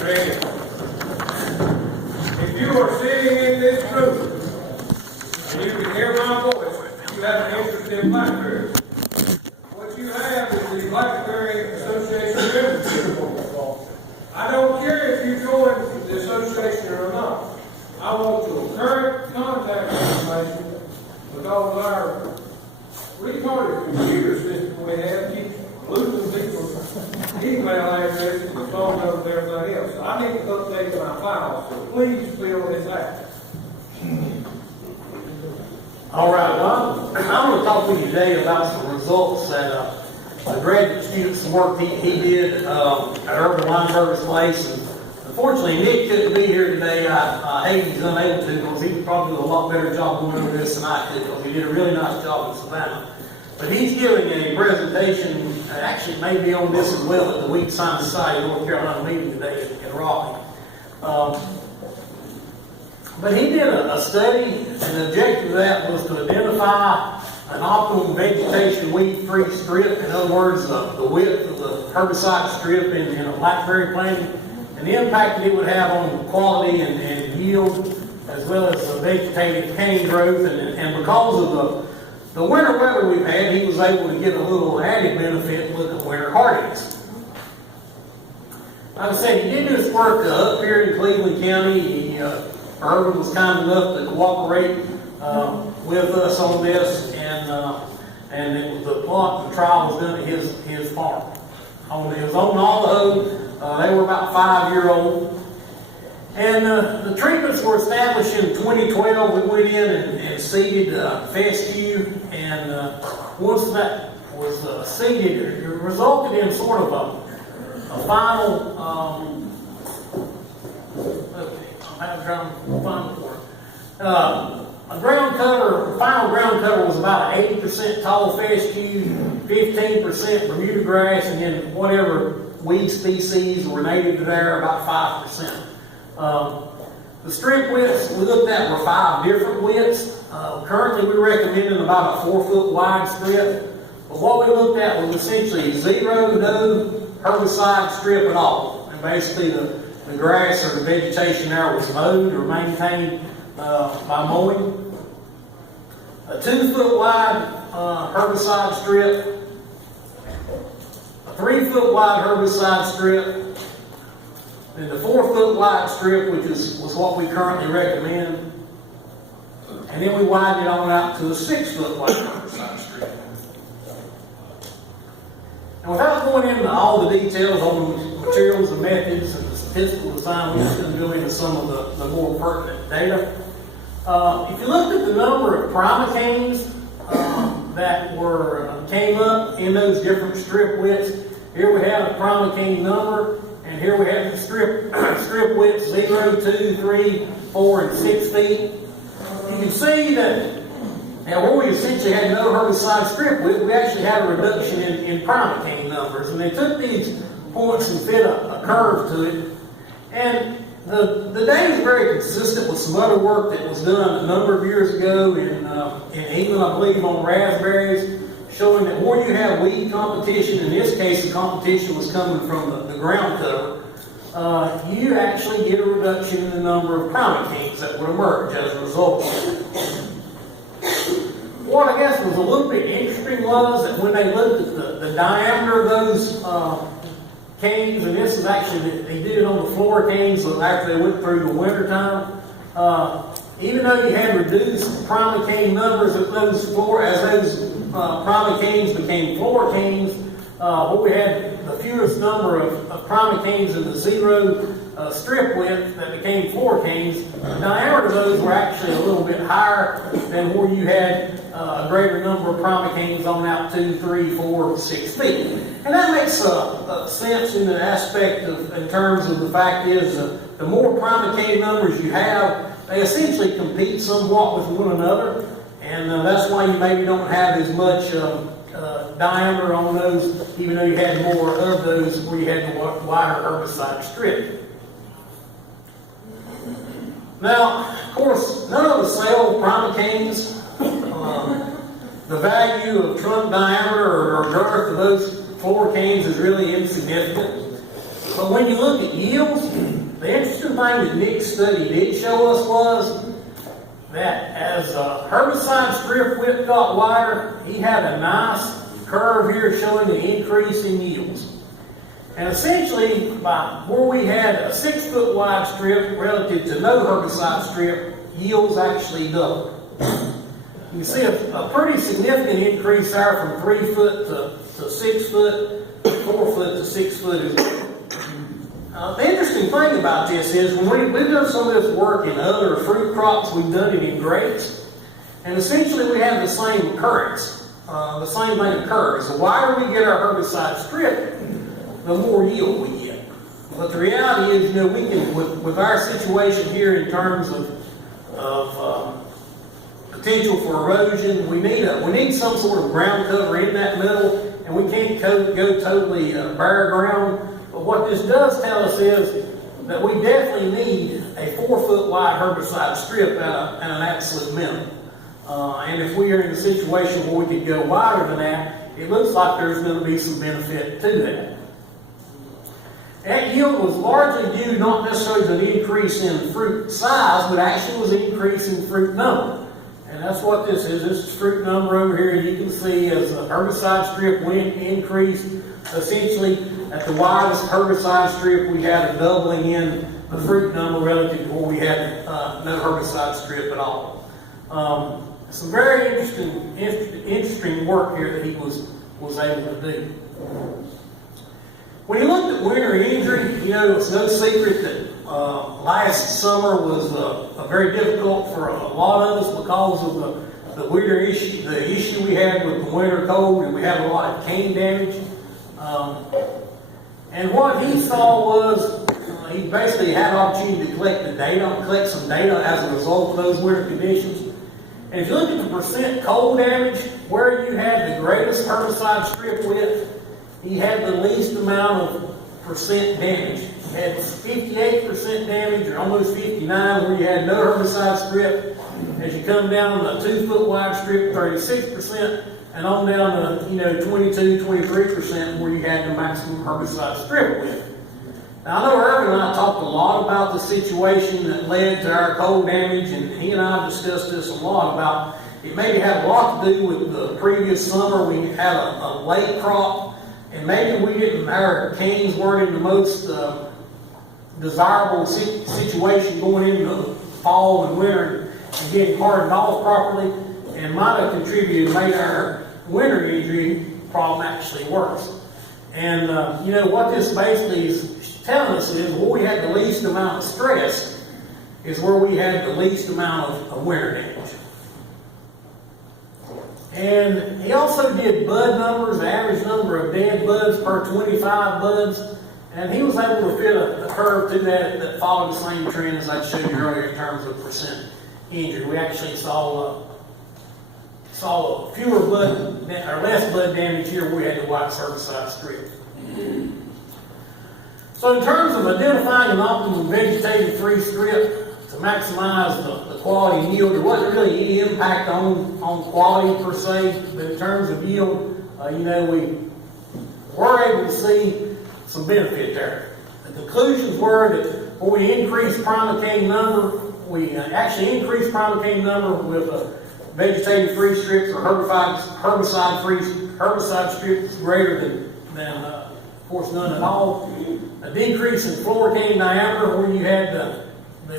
If you are sitting in this room and you can hear my voice, you have an interest in blackberries. What you have is the Blackberry Association membership. I don't care if you join the association or not. I want your current contact information because our retarded computer system we have keeps losing people's email addresses and phone numbers and everything else. So I need to update my files, so please fill this out. All right, well, I'm going to talk to you today about some results that a graduate student, some work he did at Urban Weinberger's place. And unfortunately, Nick couldn't be here today. I hate he's unable to because he would probably do a lot better job going over this than I could because he did a really nice job in Savannah. But he's giving a presentation, actually maybe on this as well, at the Weak Science Society North Carolina meeting today in Raleigh. But he did a study, and the objective of that was to identify an optimum vegetation weed-free strip, in other words, the width of the herbicide strip in a blackberry planting, and the impact that it would have on quality and yield, as well as the vegetative cane growth. And because of the winter weather we've had, he was able to get a little added benefit with the winter hardiness. Like I said, he did this work up here in Cleveland County. Urban was kind enough to cooperate with us on this, and the trial was done at his farm. It was on Navajo. They were about 5-year-old. And the treatments were established in 2012. We went in and seeded fescue, and once that was seeded, it resulted in sort of a final, final ground cover was about 80% tall fescue, 15% Bermuda grass, and then whatever weed species were native to there, about 5%. The strip widths we looked at were 5 different widths. Currently we're recommending about a 4-foot wide strip. But what we looked at was essentially no herbicide strip at all. And basically the grass or the vegetation there was mowed or maintained by mowing. A 2-foot wide herbicide strip. A 3-foot wide herbicide strip. And the 4-foot wide strip, which was what we currently recommend. And then we widened it on out to a 6-foot wide herbicide strip. And without going into all the details on the materials and methods and the statistical design, we're just going to go into some of the more pertinent data. If you looked at the number of primicanes that came up in those different strip widths, here we have the primicane number. And here we have the strip width 0, 2, 3, 4, and 6 feet. You can see that now where we essentially had no herbicide strip width, we actually had a reduction in primicane numbers. And they took these points and fit a curve to it. And the data is very consistent with some other work that was done a number of years ago in England, I believe, on raspberries, showing that where you have weed competition, in this case the competition was coming from the ground cover, you actually get a reduction in the number of primicanes that would emerge as a result of it. What I guess was a little bit interesting was that when they looked at the diameter of those canes, and this is actually, they did it on the floor canes so after they went through the winter time, even though you had reduced primicane numbers as those primicanes became floor canes, where we had the fewest number of primicanes in the 0 strip width that became floor canes, the diameter of those were actually a little bit higher than where you had a greater number of primicanes on out 2, 3, 4, 6 feet. And that makes sense in the aspect in terms of the fact is the more primicane numbers you have, they essentially compete somewhat with one another. And that's why you maybe don't have as much diameter on those, even though you had more of those where you had the wider herbicide strip. Now, of course, none of us sell primicanes. The value of trunk diameter or girth of those floor canes is really insignificant. But when you look at yields, the interesting thing that Nick's study did show us was that as a herbicide strip width got wider, he had a nice curve here showing an increase in yields. And essentially, by where we had a 6 foot wide strip relative to no herbicide strip, yields actually doubled. You can see a pretty significant increase there from 3 foot to 6 foot, 4 foot to 6 foot as well. The interesting thing about this is when we've done some of this work in other fruit crops, we've done it in grapes, and essentially we have the same occurrence. The same thing occurs. The wider we get our herbicide strip, the more yield we get. But the reality is, we can, with our situation here in terms of potential for erosion, we need some sort of ground cover in that middle, and we can't go totally bare ground. But what this does tell us is that we definitely need a 4 foot wide herbicide strip at an absolute minimum. And if we are in a situation where we could go wider than that, it looks like there's going to be some benefit to that. That yield was largely due not necessarily to an increase in fruit size, but actually was an increase in fruit number. And that's what this is. This is fruit number over here. You can see as the herbicide strip increased, essentially at the widest herbicide strip, we had a doubling in the fruit number relative to where we had no herbicide strip at all. Some very interesting work here that he was able to do. When you looked at winter injury, it's no secret that last summer was very difficult for a lot of us because of the winter issue, the issue we had with the winter cold, and we had a lot of cane damage. And what he saw was he basically had an opportunity to collect some data as a result of those winter conditions. And if you look at the percent cold damage, where you had the greatest herbicide strip width, he had the least amount of percent damage. He had 58% damage, or almost 59%, where you had no herbicide strip. As you come down the 2 foot wide strip, 36%, and on down to 22, 23%, where you had the maximum herbicide strip width. Now, I know Irvin and I talked a lot about the situation that led to our cold damage, and he and I discussed this a lot about it maybe had a lot to do with the previous summer. We had a late crop, and maybe our canes weren't in the most desirable situation going into fall and winter and getting hardened off properly, and might have contributed, made our winter injury problem actually worse. And what this basically is telling us is where we had the least amount of stress is where we had the least amount of winter damage. And he also did bud numbers, the average number of dead buds per 25 buds, and he was able to fit a curve to that followed the same trend as I showed you earlier in terms of percent injury. We actually saw fewer bud, or less bud damage here where we had the white herbicide strip. So in terms of identifying an optimum vegetative-free strip to maximize the quality and yield, there wasn't really any impact on quality per se, but in terms of yield, we were able to see some benefit there. The conclusions were that when we increased primocane number, we actually increased primocane number with vegetative-free strips or herbicide strips greater than of course, none at all. A decrease in floricane diameter where you had the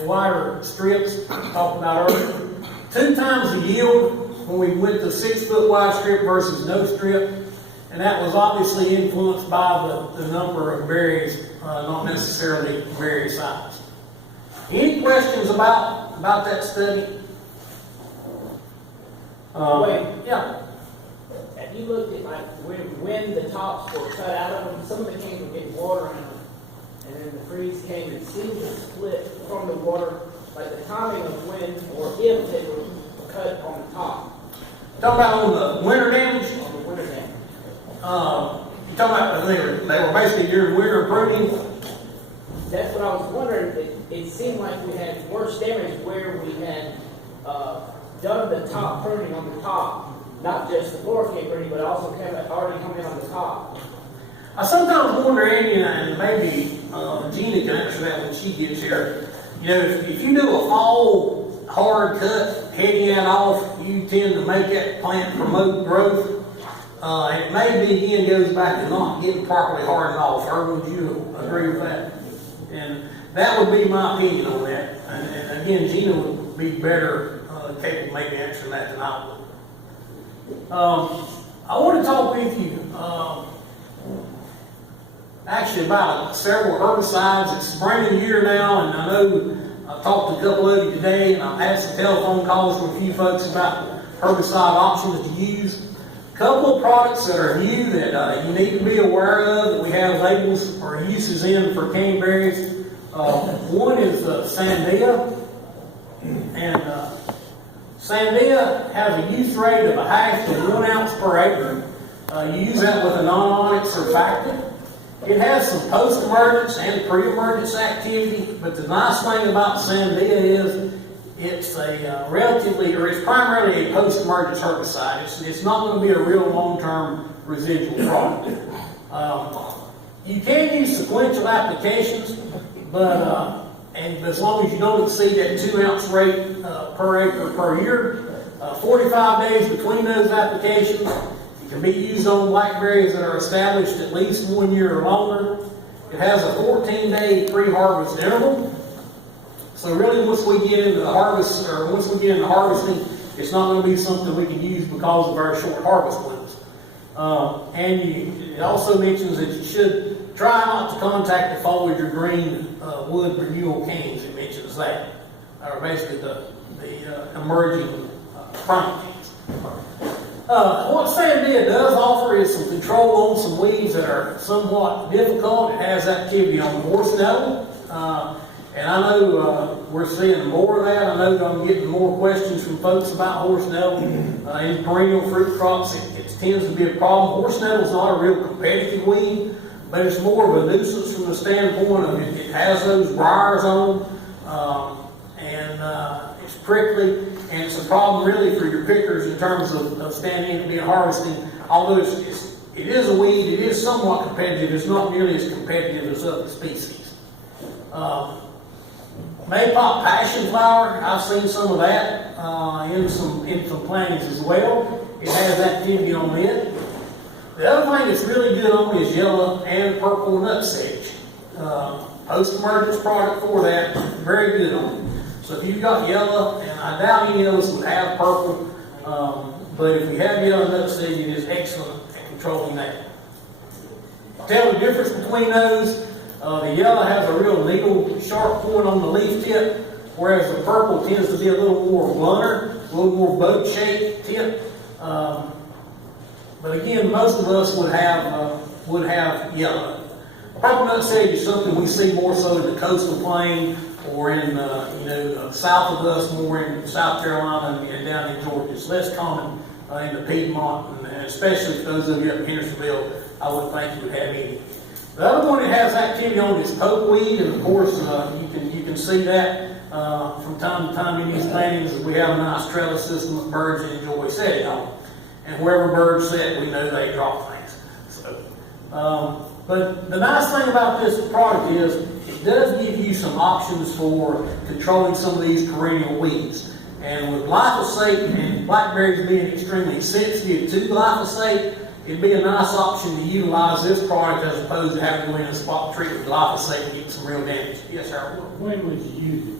wider strips talked about earlier. 2 times the yield when we went to 6 foot wide strip versus no strip, and that was obviously influenced by the number of berries, not necessarily berry size. Any questions about that study? Wait. Yeah. Have you looked at when the tops were cut out of them? Some of the canes were getting water in them, and then the freeze came and seemed to split from the water, like the timing of when or if they were cut on the top. Talking about on the winter damage? On the winter damage. You talking about they were basically during winter pruning? That's what I was wondering. It seemed like we had worse damage where we had done the top pruning on the top, not just the floricane pruning, but also already coming on the top. I sometimes wonder, Andy, and maybe Gina can answer that when she gets here. You know, if you do a fall hard cut, heading that off, you tend to make that plant promote growth. It maybe again goes back to not getting properly hardened off. Herb, would you agree with that? And that would be my opinion on that. And again, Gina would be better capable of maybe answering that than I would. I want to talk with you actually about several herbicides. It's spring of the year now, and I know I've talked to a couple of you today, and I've had some telephone calls from a few folks about herbicide options to use. A couple of products that are new that you need to be aware of that we have labels or uses in for caneberries. One is Sandia, and Sandia has a use rate of a half to 1 ounce per acre. You use that with a non-onyx surfactant. It has some post-emergence and pre-emergence activity, but the nice thing about Sandia is it's it's primarily a post-emergence herbicide. It's not going to be a real long-term residual product. You can use sequential applications, but and as long as you don't exceed that 2 ounce rate per acre per year, 45 days between those applications. It can be used on blackberries that are established at least 1 year or longer. It has a 14-day pre-harvest interval. So really, once we get into harvesting, it's not going to be something we can use because of our short harvest windows. It also mentions that you should try not to contact the foliage or green wood renewal canes. It mentions that, or basically the emerging prime canes. What Sandia does offer is some control on some weeds that are somewhat difficult. It has activity on horse nettle. And I know we're seeing more of that. I know I'm getting more questions from folks about horse nettle. In perennial fruit crops, it tends to be a problem. Horse nettle is not a real competitive weed, but it's more of a nuisance from the standpoint of it has those briars on them, and it's prickly, and it's a problem really for your pickers in terms of standing and being harvesting. Although it is a weed, it is somewhat competitive. It's not nearly as competitive as other species. Maypop passion flower, I've seen some of that in some plantings as well. It has activity on it. The other thing that's really good on is yellow and purple nutsedge. Post-emergence product for that, very good on it. So if you've got yellow, and I doubt any of us would have purple, but if we have yellow nutsedge, it is excellent at controlling that. Tell the difference between those. The yellow has a real needle sharp point on the leaf tip, whereas the purple tends to be a little more blunter, a little more boat-shaped tip. But again, most of us would have yellow. Purple nutsedge is something we see more so in the coastal plain or in south of us, more in South Carolina and down in Georgia. It's less common in the Piedmont, and especially for those of you up in Hendersonville, I wouldn't think you would have any. The other one that has activity on is pokeweed, and of course you can see that from time to time in these plantings. We have a nice trellis system that birds enjoy setting on, and wherever birds set, we know they drop things. So, but the nice thing about this product is it does give you some options for controlling some of these perennial weeds. And with glyphosate and blackberries being extremely sensitive to glyphosate, it'd be a nice option to utilize this product as opposed to having to go in and spot treat with glyphosate and get some real damage. Yes, sir. When would you use it?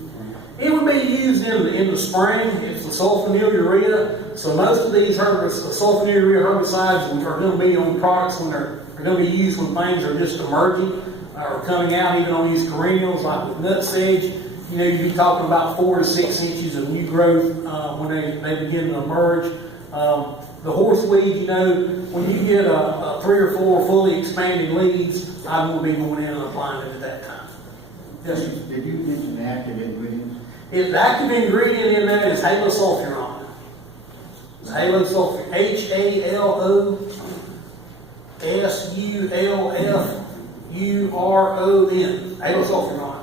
It would be used in the spring. It's the sulfonyl urea. So most of these sulfonyl urea herbicides are going to be on products when they're going to be used when things are just emerging or coming out, even on these perennials like with nutsedge. You'd be talking about 4 to 6 inches of new growth when they begin to emerge. The horseweed, when you get a 3 or 4 fully expanded leaves, I will be going in and applying it at that time. Yes, sir. Did you mention the active ingredients? The active ingredient in that is halosulfuron. It's halosulfuron. HALOSULFURON. Halosulfuron.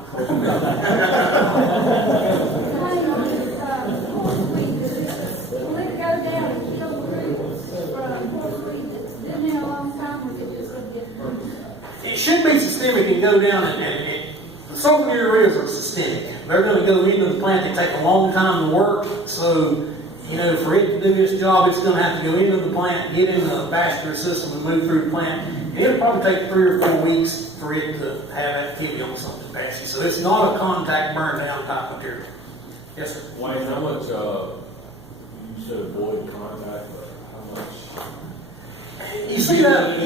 it should be systemic and go down and sulfur ureas are systemic. They're going to go into the plant. They take a long time to work. So, you know, for it to do this job, it's going to have to go into the plant, get in the vascular system, and move through the plant. And it'll probably take 3 or 4 weeks for it to have activity on some capacity. So it's not a contact burn down type material. Yes, sir. Wayne, how much, you said avoid contact, but how much? You see that?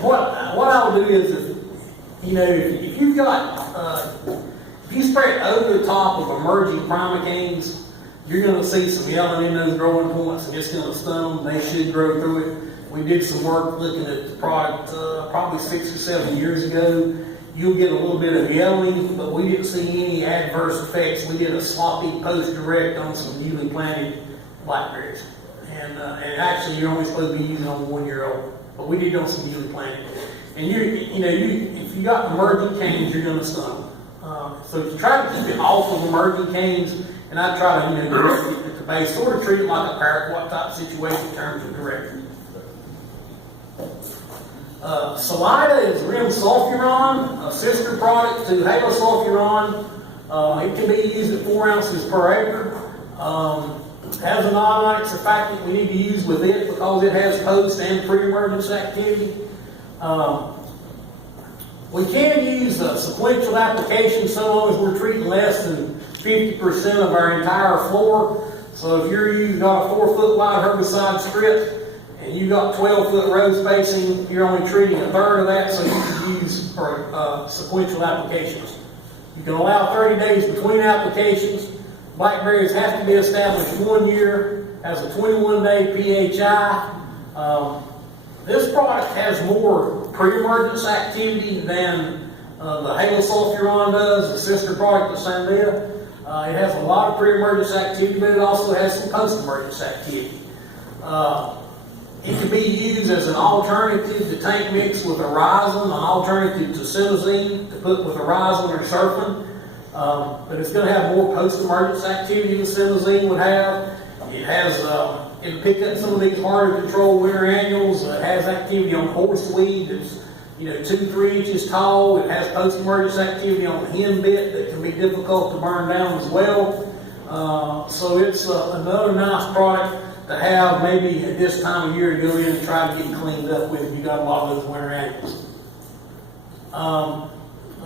What I'll do is, you know, if you've got, if you spray it over the top of emerging primocanes, you're going to see some yelling in those growing points, and it's going to stun them. They should grow through it. We did some work looking at the product probably 6 or 7 years ago. You'll get a little bit of yelling, but we didn't see any adverse effects. We did a sloppy post-direct on some newly planted blackberries. And actually, you're only supposed to be using on 1 year old, but we did on some newly planted. And if you got emerging canes, you're going to stun them. So if you try to keep it off of emerging canes, and I try to direct it at the base, sort of treat it like a paraquat type situation in terms of direction. Salida is rimsulfuron, a sister product to halosulfuron. It can be used at 4 ounces per acre. Has a non-onyx surfactant we need to use with it because it has post and pre-emergence activity. We can use a sequential application so long as we're treating less than 50% of our entire floor. So if you've got a 4-foot wide herbicide strip and you've got 12-foot row spacing, you're only treating a third of that, so you can use for sequential applications. You can allow 30 days between applications. Blackberries have to be established 1 year, has a 21-day PHI. This product has more pre-emergence activity than the halosulfuron does, the sister product to Sandia. It has a lot of pre-emergence activity, but it also has some post-emergence activity. It can be used as an alternative to tank mix with Horizon, an alternative to Cetazine to put with Horizon or Surfing. But it's going to have more post-emergence activity than Cetazine would have. It has, it'll pick up some of these harder to control winter annuals. It has activity on horseweed that's 2-3 inches tall. It has post-emergence activity on the hen bit that can be difficult to burn down as well. So it's another nice product to have maybe at this time of year to go in and try to get cleaned up with if you got a lot of those winter annuals.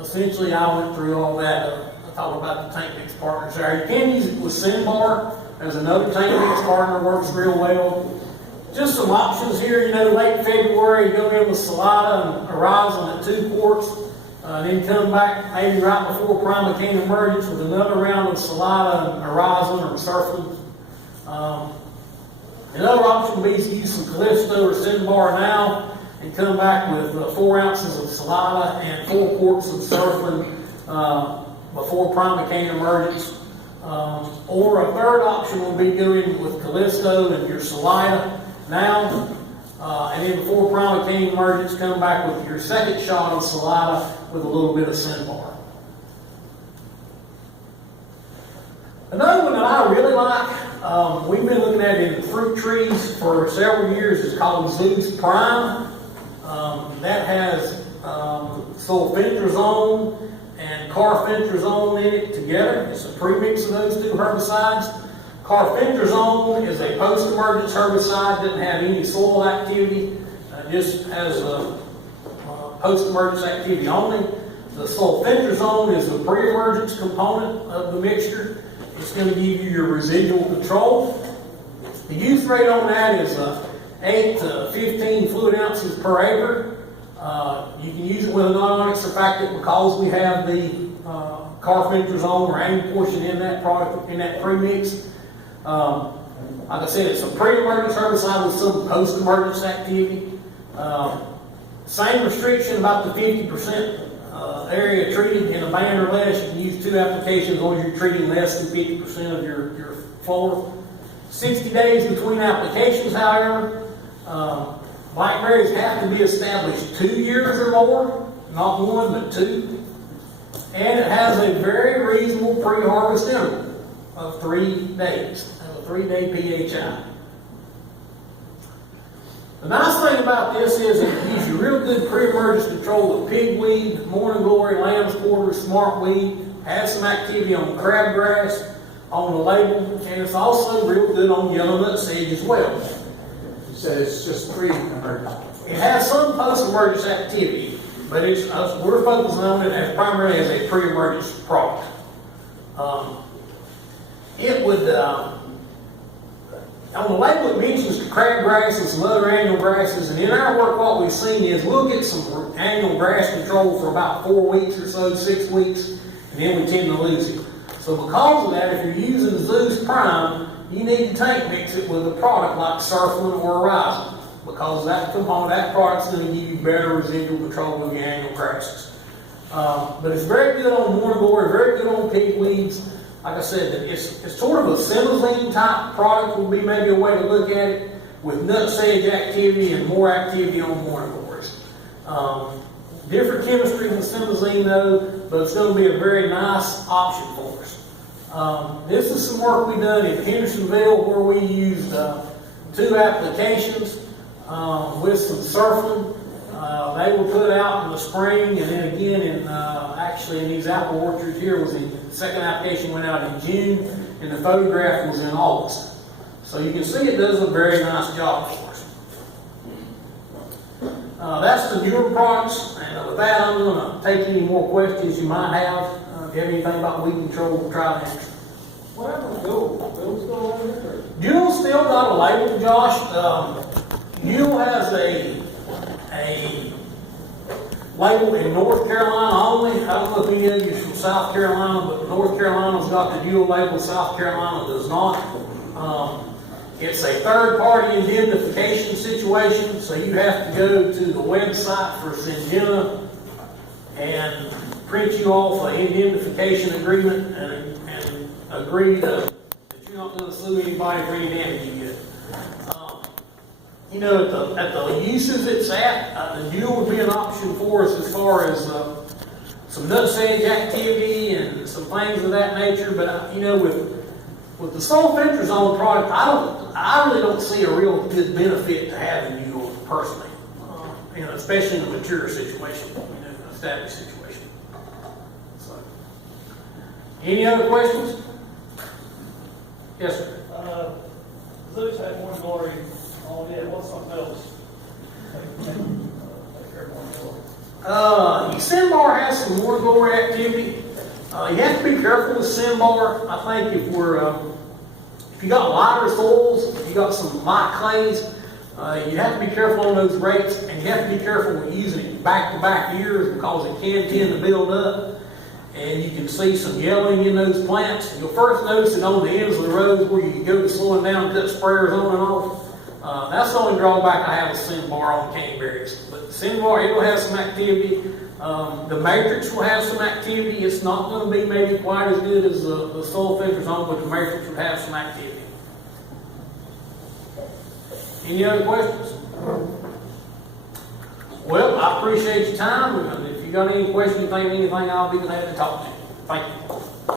Essentially, I went through all that. I talked about the tank mix partners there. You can use it with Sinbar. There's another tank mix partner, works real well. Just some options here, late February, go in with Salida and Horizon at 2 quarts. Then come back maybe right before primocane emergence with another round of Salida and Horizon or Surfing. Another option would be to use some Callisto or Sinbar now and come back with 4 ounces of Salida and 4 quarts of Surfing before primocane emergence. Or a third option will be doing with Callisto and your Salida now, and then before primocane emergence, come back with your second shot of Salida with a little bit of Sinbar. Another one that I really like, we've been looking at it in fruit trees for several years, is called Zeus Prime. That has sulfentrazone and carfentrazone in it together. It's a premix of those 2 herbicides. Carfentrazone is a post-emergence herbicide, doesn't have any soil activity, just has a post-emergence activity only. The sulfentrazone is the pre-emergence component of the mixture. It's going to give you your residual control. The use rate on that is 8 to 15 fluid ounces per acre. You can use it with a non-onyx surfactant because we have the carfentrazone or AIM portion in that product, in that premix. Like I said, it's a pre-emergence herbicide with some post-emergence activity. Same restriction, about the 50% area treated in a band or less. You can use 2 applications as long as you're treating less than 50% of your floor. 60 days between applications, however. Blackberries have to be established 2 years or more, not 1 but 2. And it has a very reasonable pre-harvest interval of 3 days. A 3-day PHI. The nice thing about this is it gives you real good pre-emergence control of pigweed, morning glory, lamb's quarter, smartweed, has some activity on crabgrass on the label, and it's also real good on yellow nut sedge as well. You said it's just pre-emergent. It has some post-emergence activity, but we're focusing on it as primarily as a pre-emergence product. It would, on the label it mentions crabgrass and some other annual grasses, and in our work what we've seen is we'll get some annual grass control for about 4 weeks or so, 6 weeks, and then we tend to lose it. So because of that, if you're using Zeus Prime, you need to tank mix it with a product like Surfland or Horizon, because that component, that product's going to give you better residual control of your annual grasses. But it's very good on morning glory, very good on pigweeds. Like I said, it's sort of a simazine type product would be maybe a way to look at it, with nut sedge activity and more activity on morning glories. Different chemistry than simazine though, but it's going to be a very nice option for us. This is some work we done in Hendersonville where we used 2 applications with some Surfland. They were put out in the spring, and then again actually in these apple orchards here was the second application went out in June, and the photograph was in August. So you can see it does a very nice job for us. That's the newer products, and with that I'm going to take any more questions you might have. If you have anything about weed control, we'll try to answer. What happened to Jewel? Jewel's still on there? Jewel's still got a label, Josh. Jewel has a label in North Carolina only. I don't know if any of you are from South Carolina, but North Carolina's got the Jewel label, South Carolina does not. It's a third-party indemnification situation, so you have to go to the website for Syngenta and print you off an indemnification agreement and agree that you're not going to sue anybody for any damage you get. You know, at the uses it's at, the Jewel would be an option for us as far as some nut sedge activity and some things of that nature. But you know, with the sulfentrazone product, I really don't see a real good benefit to having Jewel personally, you know, especially in a mature situation, you know, an established situation. So, any other questions? Yes, sir. Zeus had one glory on it. What's something else? Take care of one glory. Sinbar has some more glory activity. You have to be careful with Sinbar. I think if you got lighter soils, if you got some light clays, you have to be careful on those rates, and you have to be careful with using it back-to-back years because it can tend to build up. And you can see some yellowing in those plants. You'll first notice it on the ends of the roads where you go to slowing down and cut sprayers on and off. That's the only drawback I have with Sinbar on caneberries. But Sinbar, it'll have some activity. The matrix will have some activity. It's not going to be maybe quite as good as the sulfentrazone, but the matrix will have some activity. Any other questions? Well, I appreciate your time. If you got any questions, you think of anything, I'll be glad to talk to you. Thank you.